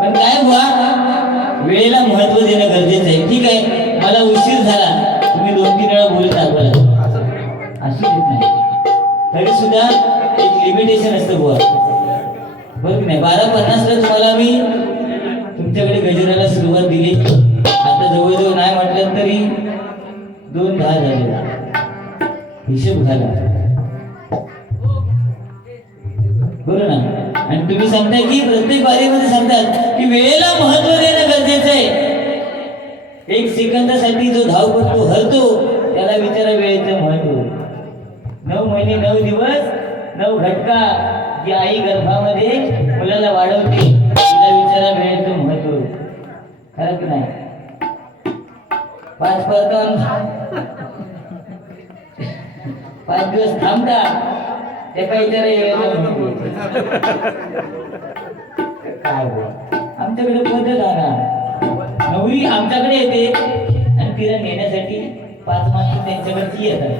पण काय बुवा? वेळेला महत्त्व देणं गरजेचं आहे आहे. खरं की नाही? पाच पाच दिवस थांबता. ते काही विचारा वेळेचं महत्त्व काय बुवा? आमच्याकडे पद्धत ना नवरी आमच्याकडे येते. आणि तिला नेण्यासाठी पाच माणसं त्यांच्याकडची येतात.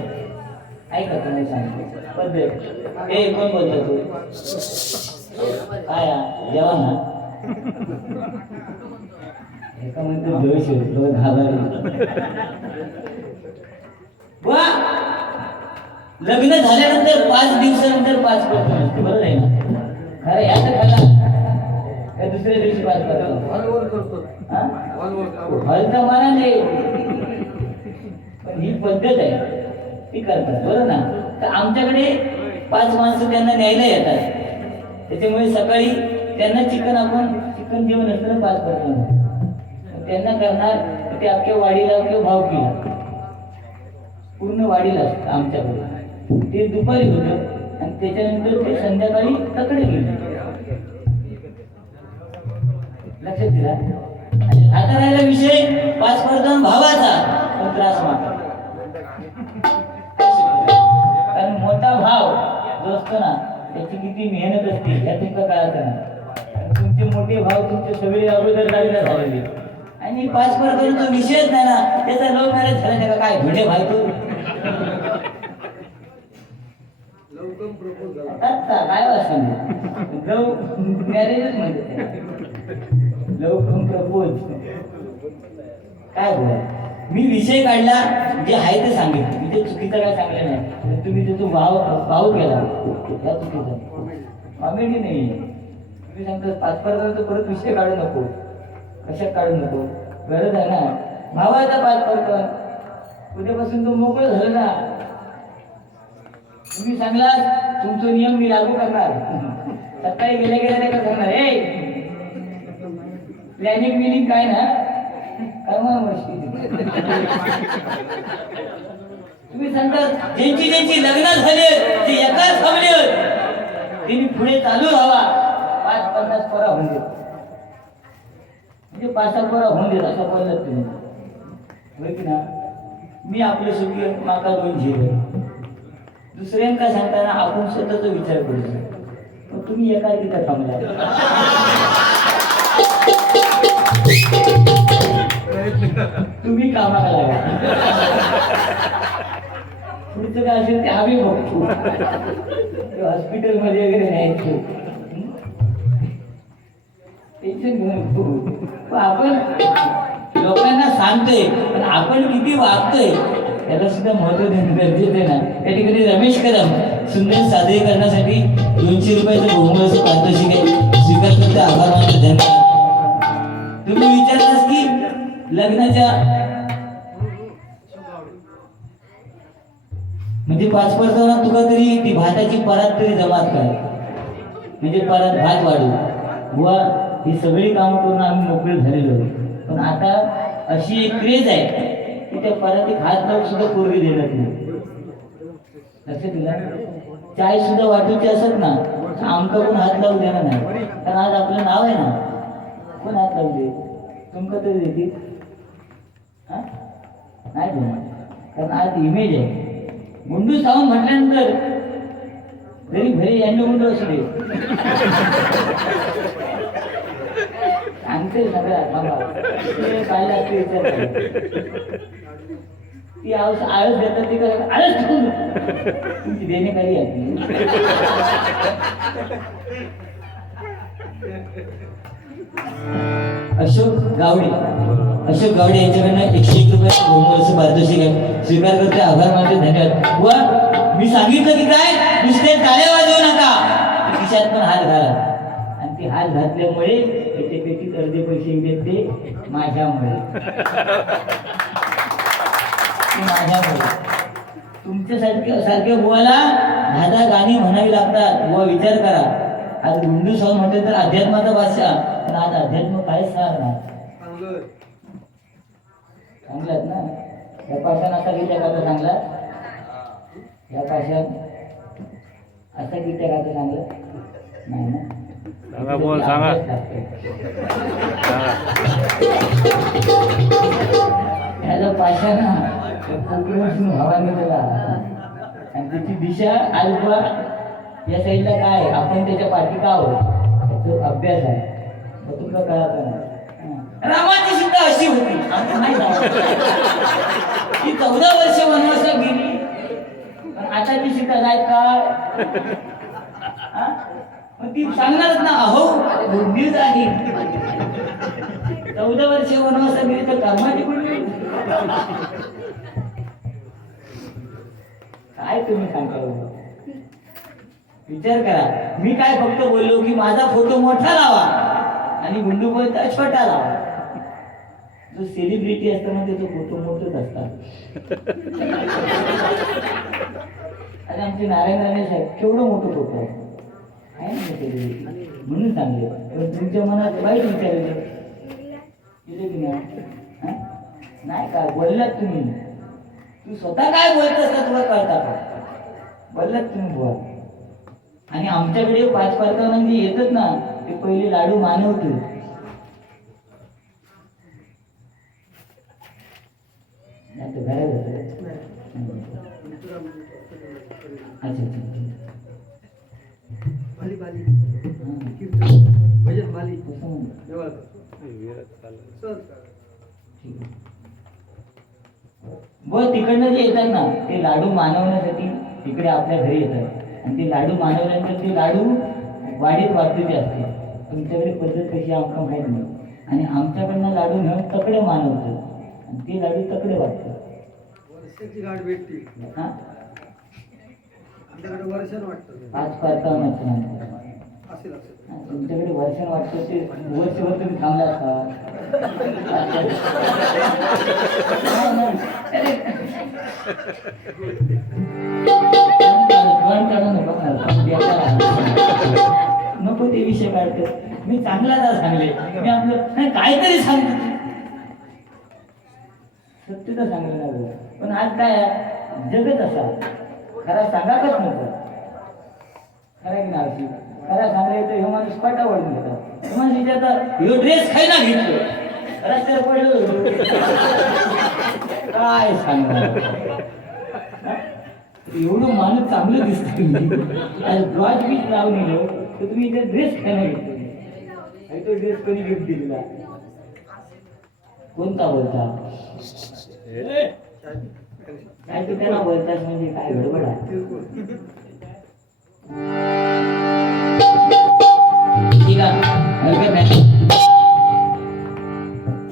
ऐका तुम्ही सांगतो पद्धत ए कोण बोलतो तू? काय हा? जेवा ना एका वा! लग्न झाल्यानंतर पाच दिवसानंतर पाच करतो बरोबर आहे ना? खरं याचं खरा का दुसऱ्या दिवशी पाच करतो. हा? हलता मनाने पण ही पद्धत आहे. ती करतात. बरं ना? तर आमच्याकडे पाच माणसं त्यांना न्यायला येतात. त्याच्यामुळे सकाळी त्यांना चिकन आपण चिकन जेवण असतं ना पाच करतो त्यांना करणार ते अख्ख्या वाडीला किंवा भाव केला. पूर्ण वाडीला असतं आमच्याकडे. ते दुपारी होतं आणि त्याच्यानंतर ते संध्याकाळी तकडे गेले. लक्षात दिला आता राहिला विषय पाच परतन भावाचा. पण त्रास मागतो कारण मोठा भाव जो असतो ना त्याची किती मेहनत असते या तुमचा कळत तुमचे मोठे भाव तुमचे सगळे अगोदर लागले झालेले. आणि पाच करून तो विषयच नाही ना. त्याचा लव्ह मॅरेज झाला नाही का काय भेटे भाई तू आत्ता काय वाचून? लव मॅरेजच म्हणजे त्याला. लव कम प्रपोज काय बोला? मी विषय काढला जे आहे ते सांगितलं मी ते चुकीचं काय सांगलं नाही. तुम्ही ते तो भाव भाव केला. या चुकीचा. कॉमेडी नाही तुम्ही सांगता पाच पर्यंत परत विषय काढू नको. कशात काढू नको? गरज आहे ना? भावाचा पाच करतो उद्यापासून तो मोकळं झालं ना? तुम्ही सांगला तुमचा नियम मी लागू करणार. सकाळी गेल्या गेल्या नाही का सांगणार? ए! प्लॅनिंग बिनिंग काय ना? कर्मा तुम्ही सांगता ज्यांची ज्यांची लग्न झाले ते एकाच थांबले त्यांनी पुढे चालू राहावा. पाच पन्नास पोरा होऊन ते म्हणजे पाच सात बरा होऊन देत असं बोललात तुम्ही होय की ना मी आपले सुखी माका दोन झेल दुसऱ्यांका सांगताना आपण स्वतःचा विचार करू पण तुम्ही एका तिथं थांबला. तुम्ही कामाला लागा पुढचं काय असेल ते आम्ही बघतो हॉस्पिटलमध्ये वगैरे न्यायचो टेन्शन घेऊ आपण लोकांना सांगतोय पण आपण किती वागतोय याला सुद्धा महत्त्व देणं गरजेचं आहे ना या ठिकाणी रमेश कदम सुंदर सादरीकरणासाठी दोनशे रुपयाचं बहुमत पारितोषिक आहे. स्वीकार करते आभार मानतो धन्यवाद. तुम्ही विचारलास की लग्नाच्या म्हणजे पाच परताना तुका तरी ती भाताची परात तरी जमात कर म्हणजे परत भात वाढू. बुवा ही सगळी कामं करून आम्ही मोकळे झालेलो होतो पण आता अशी एक क्रेज आहे की त्या परत एक हात लावून सुद्धा पूर्वी देणार नाही. लक्षात दिला चाय सुद्धा वाटूची असत ना आमका कोण हात लावू देणार नाही. कारण आज आपलं नाव आहे ना कोण हात लावू दे तुमका तरी देतील. नाही देणार. कारण आज इमेज आहे. मुंडू सावंत म्हटल्यानंतर जरी भरे यांनी गुंड असू दे. सांगते सगळ्या बाबा ते काय विचार ती आळस आळस देतात ती काय आळस तुमची देणे काही आहे अशोक गावडे. अशोक गावडे यांच्याकडनं एकशे एक रुपये बहुमूल्य पारितोषिक आहे. स्वीकार करते आभार मानते धन्यवाद. व मी सांगितलं की काय? नुसते टाळ्या वाजवू नका. खिशात पण हात घाला. हात घातल्यामुळे त्याचे अर्धे पैसे मिळते माझ्यामुळे. माझ्यामुळे. तुमच्यासारख्या सारख्या बुवाला दहा गाणी म्हणावी लागतात. बुवा विचार करा. आज गुंडू सॉंग म्हटलं तर अध्यात्माचा भाषा पण आज अध्यात्म काय सांगणार चांगलाच ना? या पाशान असा गीत्या गाता चांगला या पाशान असा गीत्या गाता चांगला नाही ना? सांगा बोल, सांगा. त्याचा पाशा ना कोकणातून आणि त्याची दिशा आलपा या साईडला काय? आहे? आपण त्याच्या पाठी का आहोत? त्याचा अभ्यास आहे. मग तुला कळत नाही. हं. रामाची सुद्धा अशी होती. आमचं नाही ती चौदा वर्ष वनवासात गेली. पण आताची सीता जाय काय हा? ती सांगणारच ना अहो बुद्धीच आहे. चौदा वर्ष वनवास गेली तर कर्माची कुठली काय तुम्ही सांगता विचार करा. मी काय फक्त बोललो की माझा फोटो मोठा लावा आणि गुंडू बोलता छोटा लावा. जो सेलिब्रिटी असतो ना तो फोटो मोठच असतात. आणि आमचे नारायण राणे साहेब केवढं मोठं फोटो आहे. आहे ना सेलिब्रिटी म्हणून चांगले पण तुमच्या मनात वाईट विचार येतो केले की नाही? नाही का? बोललात तुम्ही. तू स्वतः काय बोलत असता तुला कळता का? बोललात तुम्ही बुवा. आणि आमच्याकडे पाच पारकांना जे येतात ना ते पहिले लाडू मानवते. अच्छा अच्छा. हां. कीर्तन भजन. व तिकडनं जे येतात ना ते लाडू मानवण्यासाठी तिकडे आपल्या घरी येतात. आणि ते लाडू मानवल्यानंतर ते लाडू वाढीत वाटलेले असते. तुमच्याकडे पद्धत कशी आमका माहीत नाही. आणि आमच्याकडनं लाडू नेऊन तकडे मानवतात आणि ते लाडू तकडे वर्षाची गाठ भेटते. असेल असेल. तुमच्याकडे वर्षण वाटतं ते वर्षभर तुम्ही थांबला असता. नको ते विषय काढतो. मी चांगला जा सांगले. मी आपलं नाही, काहीतरी सांगतो. सत्य तर सांगलं. पण आज काय? जगत असा खरा सांगाकच नव्हतं खरं की नाही खरं सांगायचं तर हे माणूस पाटा वळून घेतात ह्यो माणूस विचारतात ह्यो ड्रेस खायला घेतलो. रस्त्यावर पडलो. काय सांगणार एवढं माणूस चांगलं दिसतं आज बीच लावून नेलो तर तुम्ही इथे ड्रेस खायला घेतलो. आणि तो ड्रेस कोणी गिफ्ट दिलेला? कोणता बोलता? काय तू त्याला म्हणजे काय गडबड आहे ठीक आहे. हरकत नाही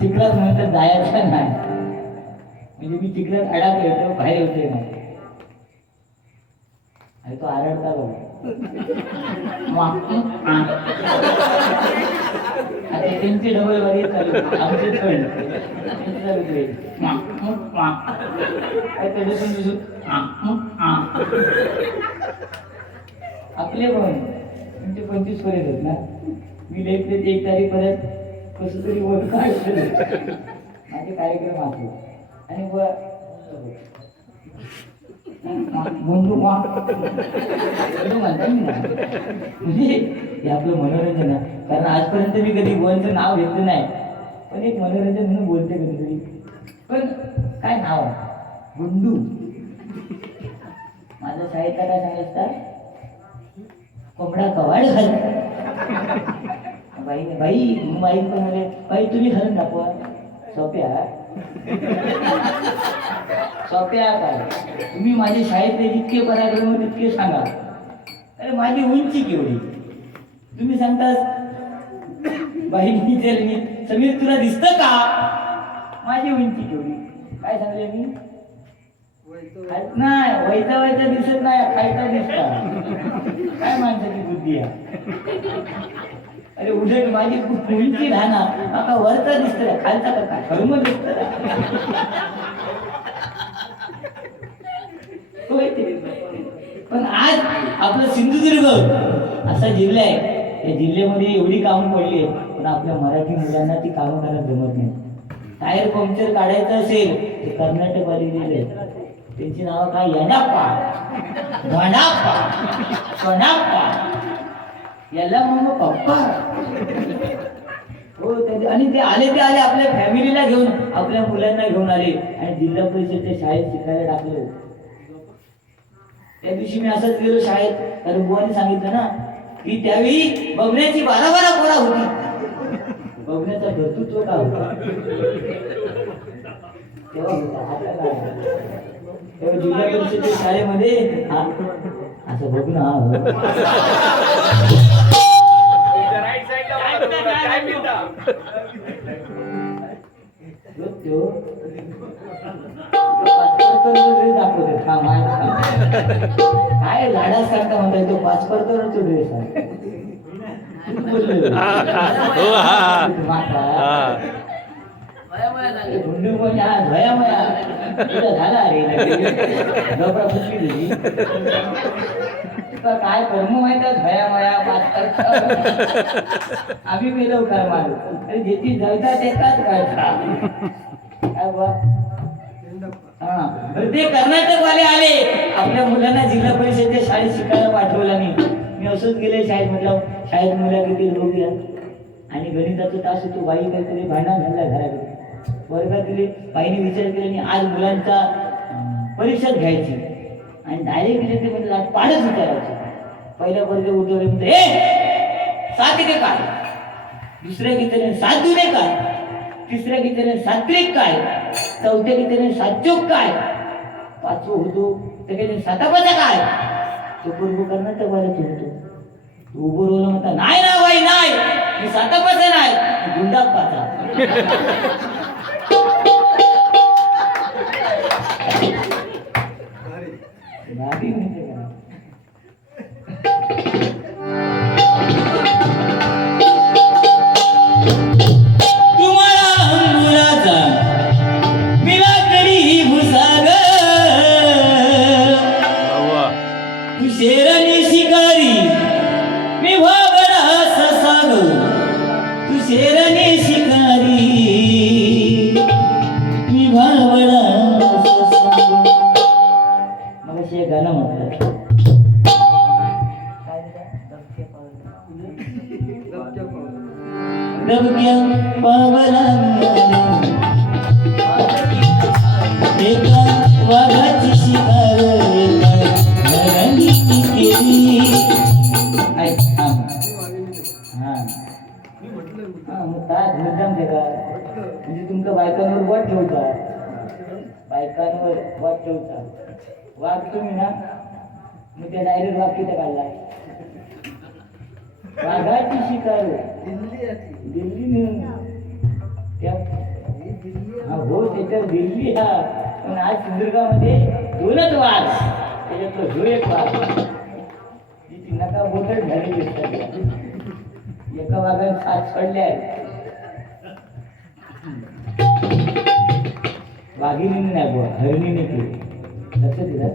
चिखलात म्हणतात जायचं नाही म्हणजे मी चिखलात अडाकलो होतो बाहेर होते ना आणि तो आरडता बघ आता त्यांची डबल वारी चालू आमचे थंड. चालू ते. त्याच्यातून आपले पण तुमचे पंचवीसपर्यंत आहेत ना. मी लेखले एक तारीख पर्यंत कसं तरी वर काय माझे कार्यक्रम असो आणि व बंधू वा बंधू मी म्हणजे हे आपलं मनोरंजन आहे. कारण आजपर्यंत मी कधी गोवांचं नाव घेतलं नाही. पण एक मनोरंजन म्हणून बोलते कधीतरी. पण काय नाव? गुंडू. माझं शाळेतला काय सांगायचं कोंबडा कवाड घाल. बाई बाई बाई पण म्हणे बाई तुम्ही घालून दाखवा. सोप्या. सोप्या काय? तुम्ही माझ्या शाळेतले जितके पराक्रम तितके सांगा. अरे माझी उंची केवढी? तुम्ही सांगता बाई मी मी समीर तुला दिसतं का? माझी उंची केवढी? काय सांगले मी? नाही वैता वैता दिसत नाही खायचा दिसता. काय माणसाची बुद्धी आहे? अरे उलट माझी उंची राहणार. माका वरचा दिसत खालचा का काय? कर्म दिसत पण आज आपलं सिंधुदुर्ग असा जिल्हा आहे. त्या जिल्ह्यामध्ये एवढी कामं पडली आहेत. पण आपल्या मराठी मुलांना ती कामं करायला जमत नाही. टायर पंक्चर काढायचं असेल ते कर्नाटक वाले त्यांची नावं काय? यनाप्पा. धडाप्पा कणाप्पा. याला मग पप्पा. हो आणि ते आले ते आले आपल्या फॅमिलीला घेऊन आपल्या मुलांना घेऊन आले आणि जिल्हा परिषदच्या शाळेत शिकायला टाकले. त्या दिवशी मी असंच गेलो शाळेत. तर बुवाने सांगितलं ना की त्यावेळी बघण्याची बारा बारा पोरा होती. बघण्याचा कर्तृत्व का होता? तेव्हा होता जिल्हा परिषदेच्या शाळेमध्ये असं बघ ना हो. तो आहे, काय झाडास काढता म्हणताय तो पाचपडकरचा ड्रेस आहे. हो, हा, काय कर्म माहीत भयामया आम्ही गेलो काय मारू अरे ज्याची जळता ते काच काय हा ते कर्नाटक वाले आले. आपल्या मुलांना जिल्हा परिषदेच्या शाळेत शिकायला पाठवलं नाही. मी असंच गेले शाळेत म्हटलं शाळेत मुलं किती बघूया आणि गणिताचा तास होतो बाई काहीतरी भांडण झाला घराकडे. वर्गात गेले बाईने विचार केला आणि आज मुलांचा अं, परीक्षा घ्यायची. आणि डायरेक्ट गेले ते म्हणजे आज पाडच विचारायचे. पहिला वर्ग उठवले म्हणते ए सात काय? दुसऱ्या गीतेने सात दुने काय? तिसऱ्या गीतेने सात्विक काय? चौथ्या गीतेने सात्विक काय? पाचवं होतो त्याच्याने सातापाचा काय? तो पूर्व कर्नाटक वाला तो होतो. तो उभं रोवलं म्हणता नाही ना बाई नाही. मी सातापाचा नाही गुंडाप्पाचा भारी मिळणार? मी मग ते डायरेक्ट वाघ किती काढलाय वाघाची शिकार दिल्ली दिल्ली नेऊन त्या दिल्ली हो त्याच्यात दिल्ली हा. पण आज सिंधुदुर्गामध्ये दोनच वाघ. त्याच्यातलं जो एक वाघ ती नका बोटच झालेली असतात एका वाघाने सात पडल्या आहेत. वाघिणीने नाही बोला हरणीने केली. लक्षात दिलं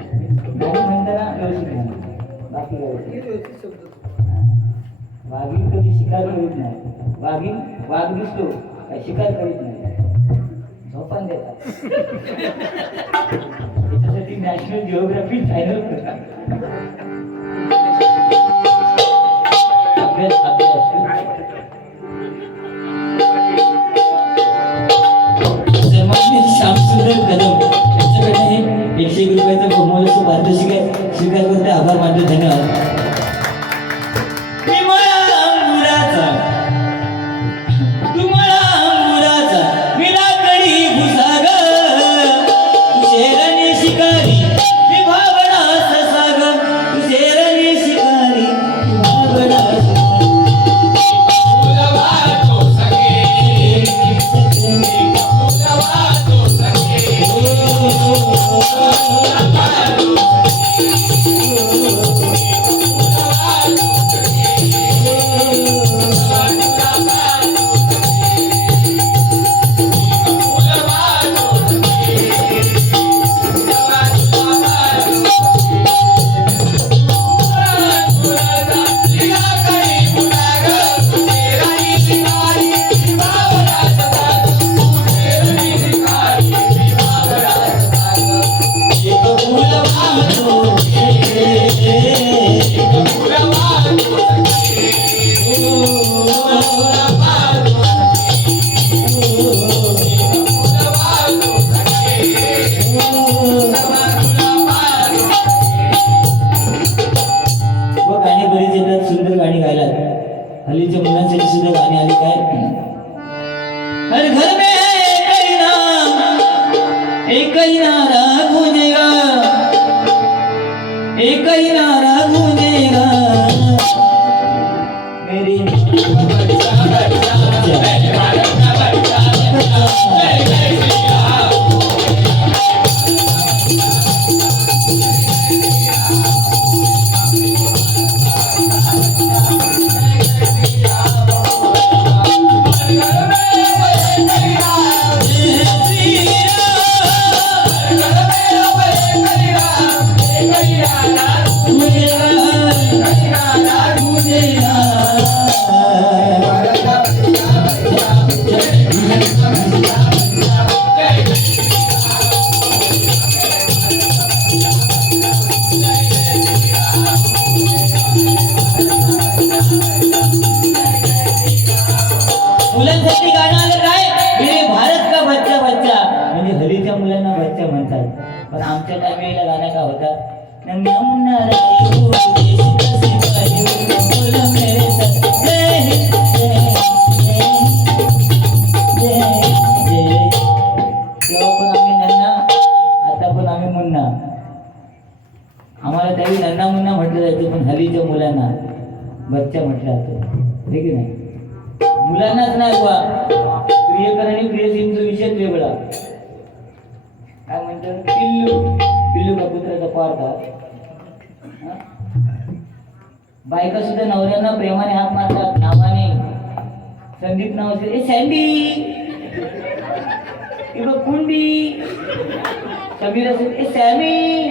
गाणी म्हणताना व्यवस्थित म्हणा बाकी काय व्यवस्थित शब्द वाघीण कधी शिकार करीत नाही वाघीण वाघ दिसतो काय शिकार करीत नाही झोपान देतात त्याच्यासाठी नॅशनल जिओग्राफी चॅनल काय म्हणतात पिल्लू पिल्लू का पुत्राचा बायका सुद्धा नवऱ्यांना प्रेमाने हात मारतात नावाने संदीप नाव असेल ए सँडी इकडं कुंडी समीर असेल ए सॅमी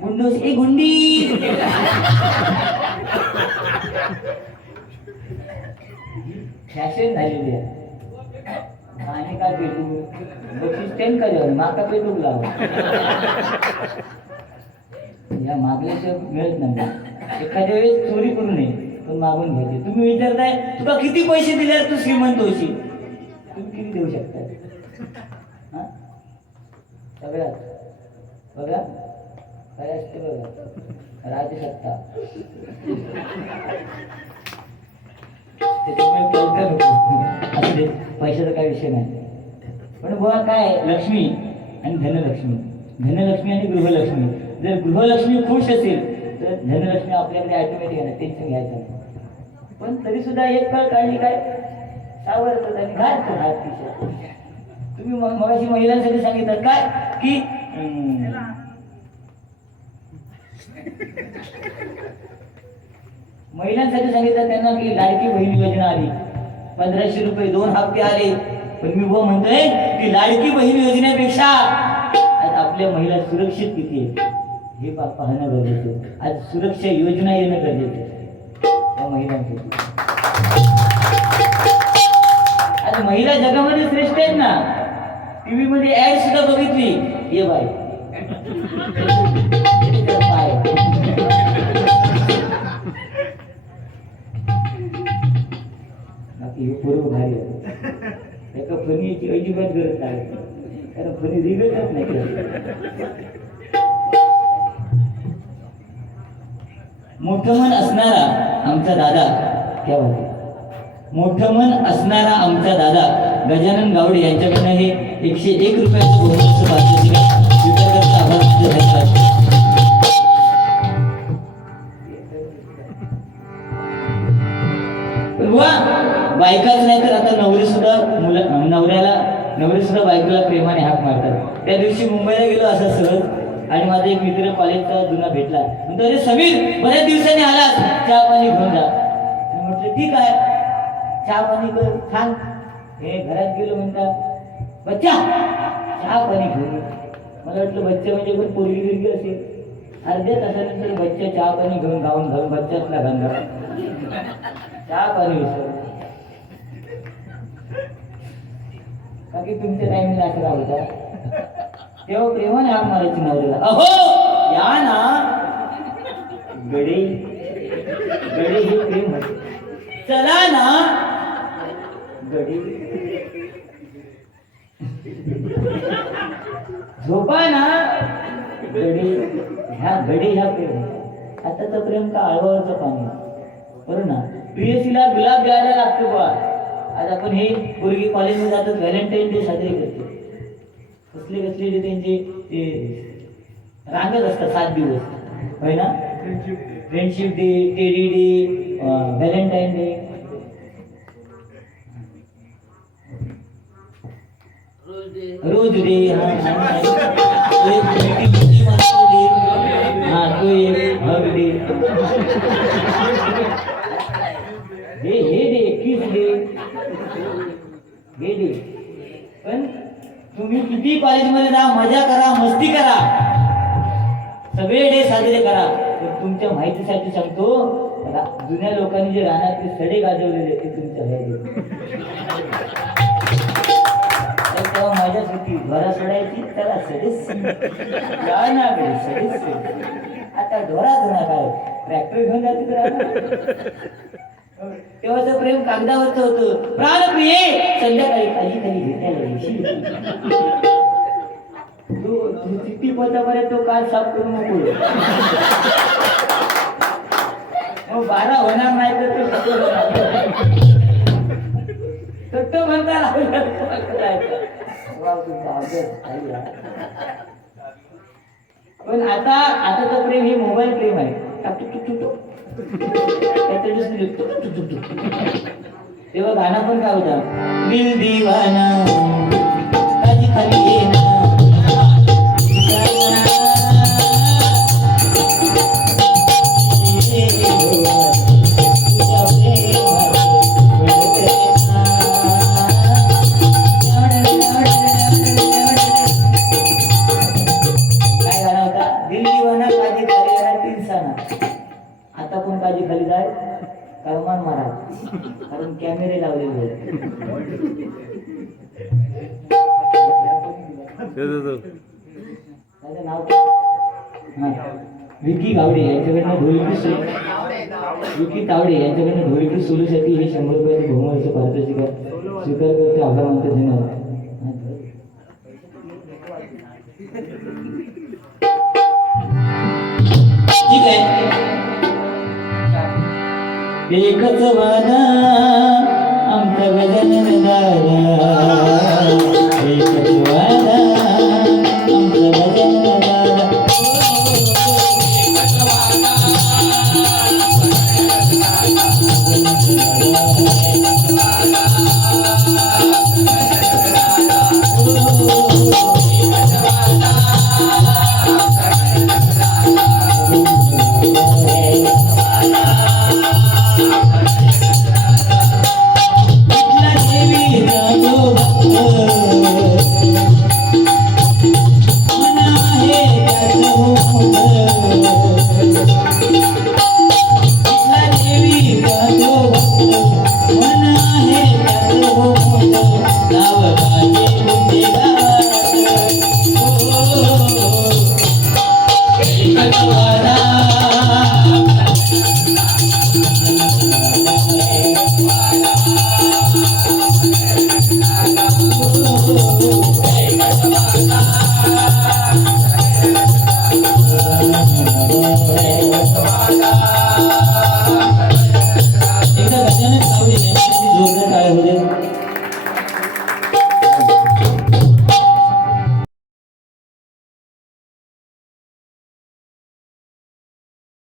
गुंडू असेल ए गुंडी फॅशन झालेली आहे आणि काय भेटू बक्षीस तेल का जेवण माका पेटूक लाव. या मागल्याशिवाय मिळत नाही. एखाद्या वेळेस चोरी करू नये पण मागून घ्यायचे. तुम्ही विचारताय तुका किती पैसे दिले तू श्रीमंत होशील? तुम्ही किती देऊ शकता हा? सगळ्यात बघा. काय असते बघा. राजसत्ता. त्याच्यामुळे पैसा नको. असं पैशाचा काय विषय नाही. पण बुवा काय लक्ष्मी आणि धनलक्ष्मी. धनलक्ष्मी आणि गृहलक्ष्मी. जर गृहलक्ष्मी खुश असेल तर धनलक्ष्मी आपल्याकडे ऑटोमॅटिक आहे टेन्शन घ्यायचं पण तरी सुद्धा एक काळ काढली काय? सावरतात आणि घालतो हात तिच्या. तुम्ही मग मगाशी महिलांसाठी सांगितलं काय? की महिलांसाठी सांगितलं त्यांना की लाडकी बहीण योजना आली. पंधराशे रुपये दोन हप्ते आले. पण मी बुवा म्हणतोय की लाडकी बहीण योजनेपेक्षा आज आपल्या महिला सुरक्षित किती आहे हे पा- पाहणं गरजेचं आज सुरक्षा योजना येणं गरजेचं आहे. त्या महिलांसाठी. आज महिला जगामध्ये श्रेष्ठ आहेत ना? टीव्ही मध्ये ऍड सुद्धा बघितली. ये बाई. बाय बाकी हे पूर्व भारी आहे अजिबात गरज नाही. कारण नाही मोठं मन असणारा आमचा दादा क्या होते मोठं मन असणारा आमचा दादा गजानन गावडे यांच्याकडनं हे एकशे एक रुपयाचं बहुमत बायकोला प्रेमाने हाक मारतात. त्या दिवशी मुंबईला गेलो असं सहज आणि माझा एक मित्र कॉलेजचा जुना भेटला. म्हणतो अरे समीर बऱ्याच दिवसांनी आलास. चहा पाणी घेऊन जा. म्हटलं ठीक आहे. चहा पाणी कर छान हे घरात गेलो म्हणतात. बच्चा चहा पाणी घेऊन मला वाटलं बच्चा म्हणजे कोण? पोरगी बिरगी असेल. अर्ध्या तासानंतर बच्चा चहा पाणी घेऊन गाऊन घालून बच्चाच घालून चहा पाणी विसर बाकी तुमच्या टाइमला असं काय होता. तेव्हा प्रेमाने हाक मारायची नवऱ्याला अहो या ना. गडी. गडी हे प्रेम होते. चला ना. गडी. झोपा ना. गडी. ह्या गडी ह्या प्रेम आताचं प्रेम का आळवावरचं पाणी बरोबर ना. प्रियसीला गुलाब द्यायला लागतो बा आज आपण हे मुलगी कॉलेजमध्ये जातात व्हॅलेंटाईन डे साजरी करतो. कसले कसले जे त्यांचे? ते रांगत असतात सात दिवस. होय ना? Friendship day teddy day Valentine day. Rose day day हा तो एक हग डे. हे हे डे. पण तुम्ही किती कॉलेजमध्ये जा मजा करा मस्ती करा. सगळे डे साजरे करा. पण तुमच्या माहितीसाठी सांगतो जुन्या लोकांनी जे रानातले सडे गाजवलेले ते तुमच्या घरी तेव्हा माझ्या होती घरा सोडायची त्याला सडेच या ना आता ढोरा ना काय? ट्रॅक्टर घेऊन जाते तर तेव्हाचं प्रेम कागदावरच होत प्राणप्रिये संध्याकाळी काही काही भेटायला येशील. चिठ्ठी पोहोचापर्यंत तो काल साफ करून नको. मग बारा होणार नाही तर तो सगळं होणार. तो म्हणता पण आता आताचं प्रेम हे मोबाईल प्रेम आहे. तेव्हा गाणं पण काय होतं दिल दिवाना. त्याचं नाव विकी गावडे यांच्याकडनं ढोलकी सोल विकी तावडे यांच्याकडनं ढोलकी सोलूसाठी हे शंभर रुपयाचे बहुमूल्य पारितोषिक स्वीकार करते. आभार मानते धन्यवाद. ठीक आहे. एकच वादा